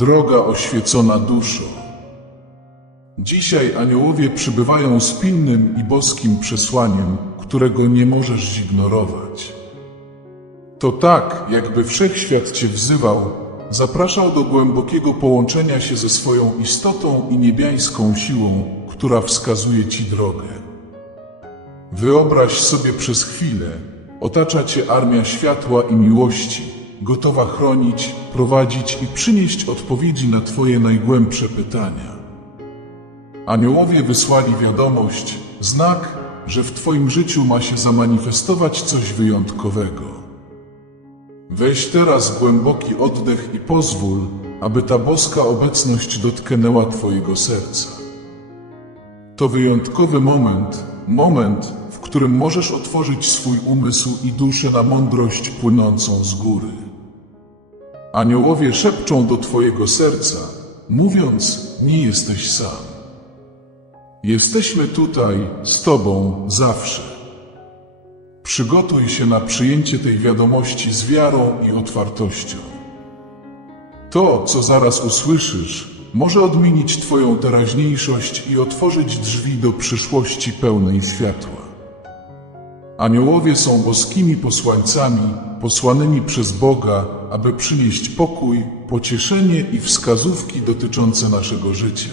droga oświecona duszo. Dzisiaj aniołowie przybywają z pilnym i boskim przesłaniem, którego nie możesz zignorować. To tak, jakby wszechświat Cię wzywał, zapraszał do głębokiego połączenia się ze swoją istotą i niebiańską siłą, która wskazuje Ci drogę. Wyobraź sobie przez chwilę, otacza Cię armia światła i miłości, gotowa chronić, prowadzić i przynieść odpowiedzi na Twoje najgłębsze pytania. Aniołowie wysłali wiadomość, znak, że w Twoim życiu ma się zamanifestować coś wyjątkowego. Weź teraz głęboki oddech i pozwól, aby ta boska obecność dotknęła Twojego serca. To wyjątkowy moment, moment, w którym możesz otworzyć swój umysł i duszę na mądrość płynącą z góry. Aniołowie szepczą do Twojego serca, mówiąc: Nie jesteś sam. Jesteśmy tutaj z Tobą zawsze. Przygotuj się na przyjęcie tej wiadomości z wiarą i otwartością. To, co zaraz usłyszysz, może odmienić Twoją teraźniejszość i otworzyć drzwi do przyszłości pełnej światła. Aniołowie są boskimi posłańcami, posłanymi przez Boga, aby przynieść pokój, pocieszenie i wskazówki dotyczące naszego życia.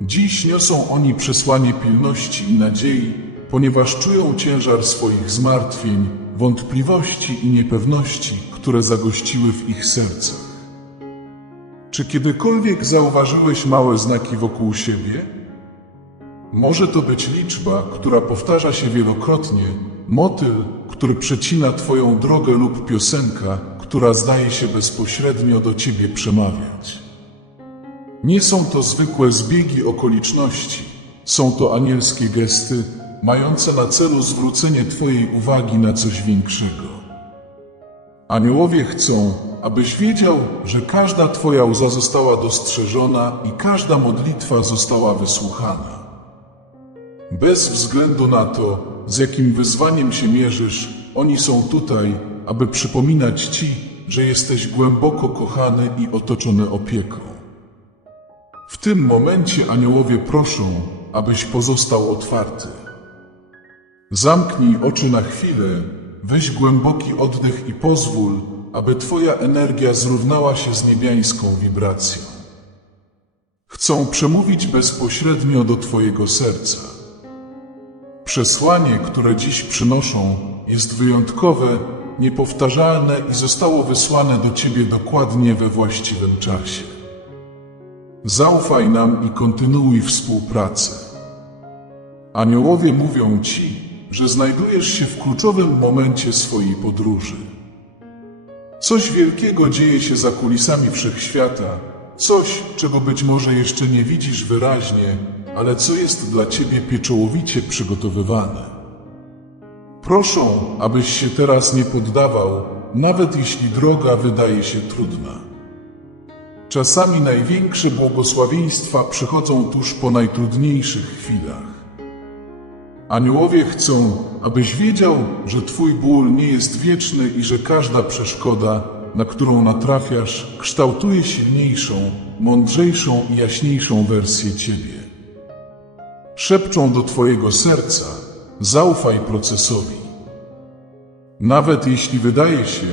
Dziś niosą oni przesłanie pilności i nadziei, ponieważ czują ciężar swoich zmartwień, wątpliwości i niepewności, które zagościły w ich sercach. Czy kiedykolwiek zauważyłeś małe znaki wokół siebie? Może to być liczba, która powtarza się wielokrotnie, motyl, który przecina Twoją drogę lub piosenka, która zdaje się bezpośrednio do Ciebie przemawiać. Nie są to zwykłe zbiegi okoliczności, są to anielskie gesty, mające na celu zwrócenie Twojej uwagi na coś większego. Aniołowie chcą, abyś wiedział, że każda Twoja łza została dostrzeżona i każda modlitwa została wysłuchana. Bez względu na to, z jakim wyzwaniem się mierzysz, oni są tutaj, aby przypominać Ci, że jesteś głęboko kochany i otoczony opieką. W tym momencie aniołowie proszą, abyś pozostał otwarty. Zamknij oczy na chwilę, weź głęboki oddech i pozwól, aby Twoja energia zrównała się z niebiańską wibracją. Chcą przemówić bezpośrednio do Twojego serca. Przesłanie, które dziś przynoszą, jest wyjątkowe, niepowtarzalne i zostało wysłane do Ciebie dokładnie we właściwym czasie. Zaufaj nam i kontynuuj współpracę. Aniołowie mówią Ci, że znajdujesz się w kluczowym momencie swojej podróży. Coś wielkiego dzieje się za kulisami wszechświata, coś, czego być może jeszcze nie widzisz wyraźnie, ale co jest dla Ciebie pieczołowicie przygotowywane. Proszą, abyś się teraz nie poddawał, nawet jeśli droga wydaje się trudna. Czasami największe błogosławieństwa przychodzą tuż po najtrudniejszych chwilach. Aniołowie chcą, abyś wiedział, że Twój ból nie jest wieczny i że każda przeszkoda, na którą natrafiasz, kształtuje silniejszą, mądrzejszą i jaśniejszą wersję Ciebie. Szepczą do Twojego serca, zaufaj procesowi. Nawet jeśli wydaje się,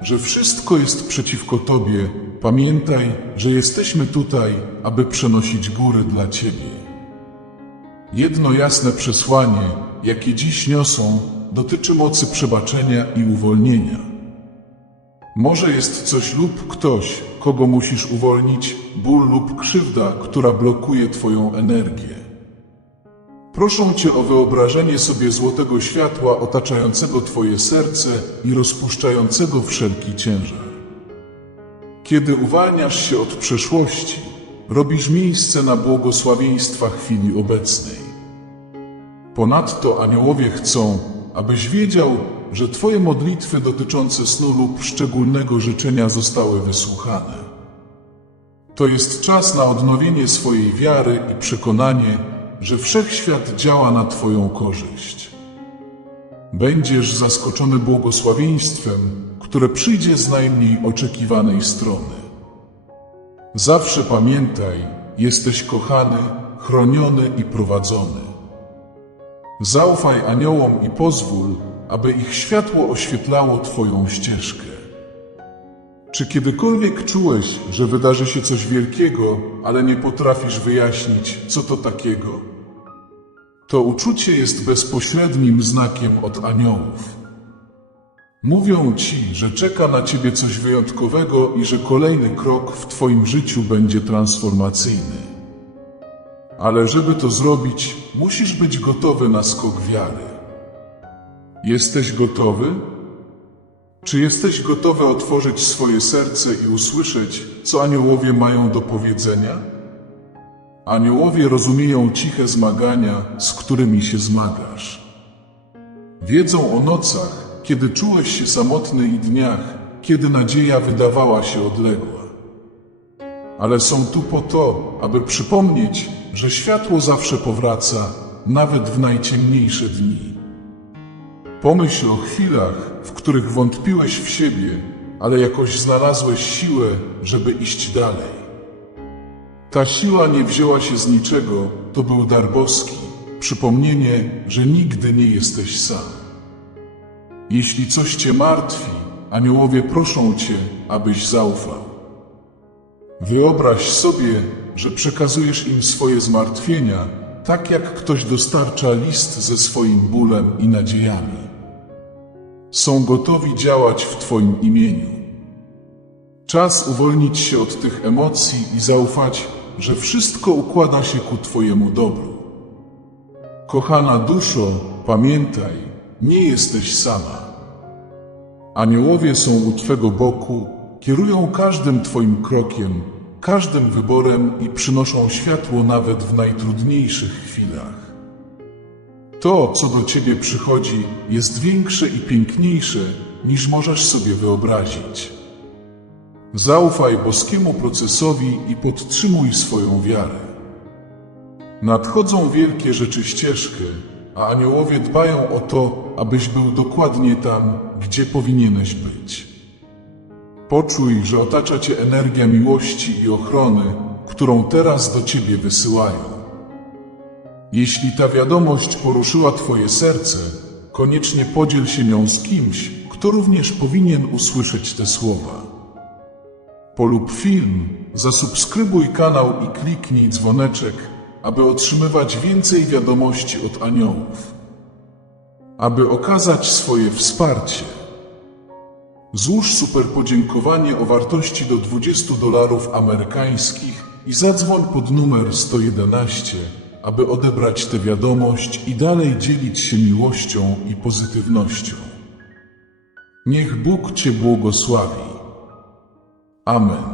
że wszystko jest przeciwko Tobie, pamiętaj, że jesteśmy tutaj, aby przenosić góry dla Ciebie. Jedno jasne przesłanie, jakie dziś niosą, dotyczy mocy przebaczenia i uwolnienia. Może jest coś lub ktoś, kogo musisz uwolnić, ból lub krzywda, która blokuje Twoją energię. Proszę Cię o wyobrażenie sobie złotego światła otaczającego Twoje serce i rozpuszczającego wszelki ciężar. Kiedy uwalniasz się od przeszłości, robisz miejsce na błogosławieństwa chwili obecnej. Ponadto aniołowie chcą, abyś wiedział, że Twoje modlitwy dotyczące snu lub szczególnego życzenia zostały wysłuchane. To jest czas na odnowienie swojej wiary i przekonanie, że wszechświat działa na Twoją korzyść. Będziesz zaskoczony błogosławieństwem, które przyjdzie z najmniej oczekiwanej strony. Zawsze pamiętaj, jesteś kochany, chroniony i prowadzony. Zaufaj aniołom i pozwól, aby ich światło oświetlało Twoją ścieżkę. Czy kiedykolwiek czułeś, że wydarzy się coś wielkiego, ale nie potrafisz wyjaśnić, co to takiego? To uczucie jest bezpośrednim znakiem od aniołów. Mówią ci, że czeka na ciebie coś wyjątkowego i że kolejny krok w twoim życiu będzie transformacyjny. Ale żeby to zrobić, musisz być gotowy na skok wiary. Jesteś gotowy? Czy jesteś gotowy otworzyć swoje serce i usłyszeć, co aniołowie mają do powiedzenia? Aniołowie rozumieją ciche zmagania, z którymi się zmagasz. Wiedzą o nocach, kiedy czułeś się samotny i dniach, kiedy nadzieja wydawała się odległa. Ale są tu po to, aby przypomnieć, że światło zawsze powraca, nawet w najciemniejsze dni. Pomyśl o chwilach, w których wątpiłeś w siebie, ale jakoś znalazłeś siłę, żeby iść dalej. Ta siła nie wzięła się z niczego, to był dar boski, przypomnienie, że nigdy nie jesteś sam. Jeśli coś cię martwi, aniołowie proszą cię, abyś zaufał. Wyobraź sobie, że przekazujesz im swoje zmartwienia, tak jak ktoś dostarcza list ze swoim bólem i nadziejami. Są gotowi działać w Twoim imieniu. Czas uwolnić się od tych emocji i zaufać, że wszystko układa się ku Twojemu dobru. Kochana duszo, pamiętaj, nie jesteś sama. Aniołowie są u Twego boku, kierują każdym Twoim krokiem, każdym wyborem i przynoszą światło nawet w najtrudniejszych chwilach. To, co do Ciebie przychodzi, jest większe i piękniejsze, niż możesz sobie wyobrazić. Zaufaj boskiemu procesowi i podtrzymuj swoją wiarę. Nadchodzą wielkie rzeczy ścieżkę, a aniołowie dbają o to, abyś był dokładnie tam, gdzie powinieneś być. Poczuj, że otacza cię energia miłości i ochrony, którą teraz do ciebie wysyłają. Jeśli ta wiadomość poruszyła twoje serce, koniecznie podziel się nią z kimś, kto również powinien usłyszeć te słowa. Polub film, zasubskrybuj kanał i kliknij dzwoneczek, aby otrzymywać więcej wiadomości od aniołów. Aby okazać swoje wsparcie, złóż super podziękowanie o wartości do 20 dolarów amerykańskich i zadzwoń pod numer 111, aby odebrać tę wiadomość i dalej dzielić się miłością i pozytywnością. Niech Bóg Cię błogosławi. Amen.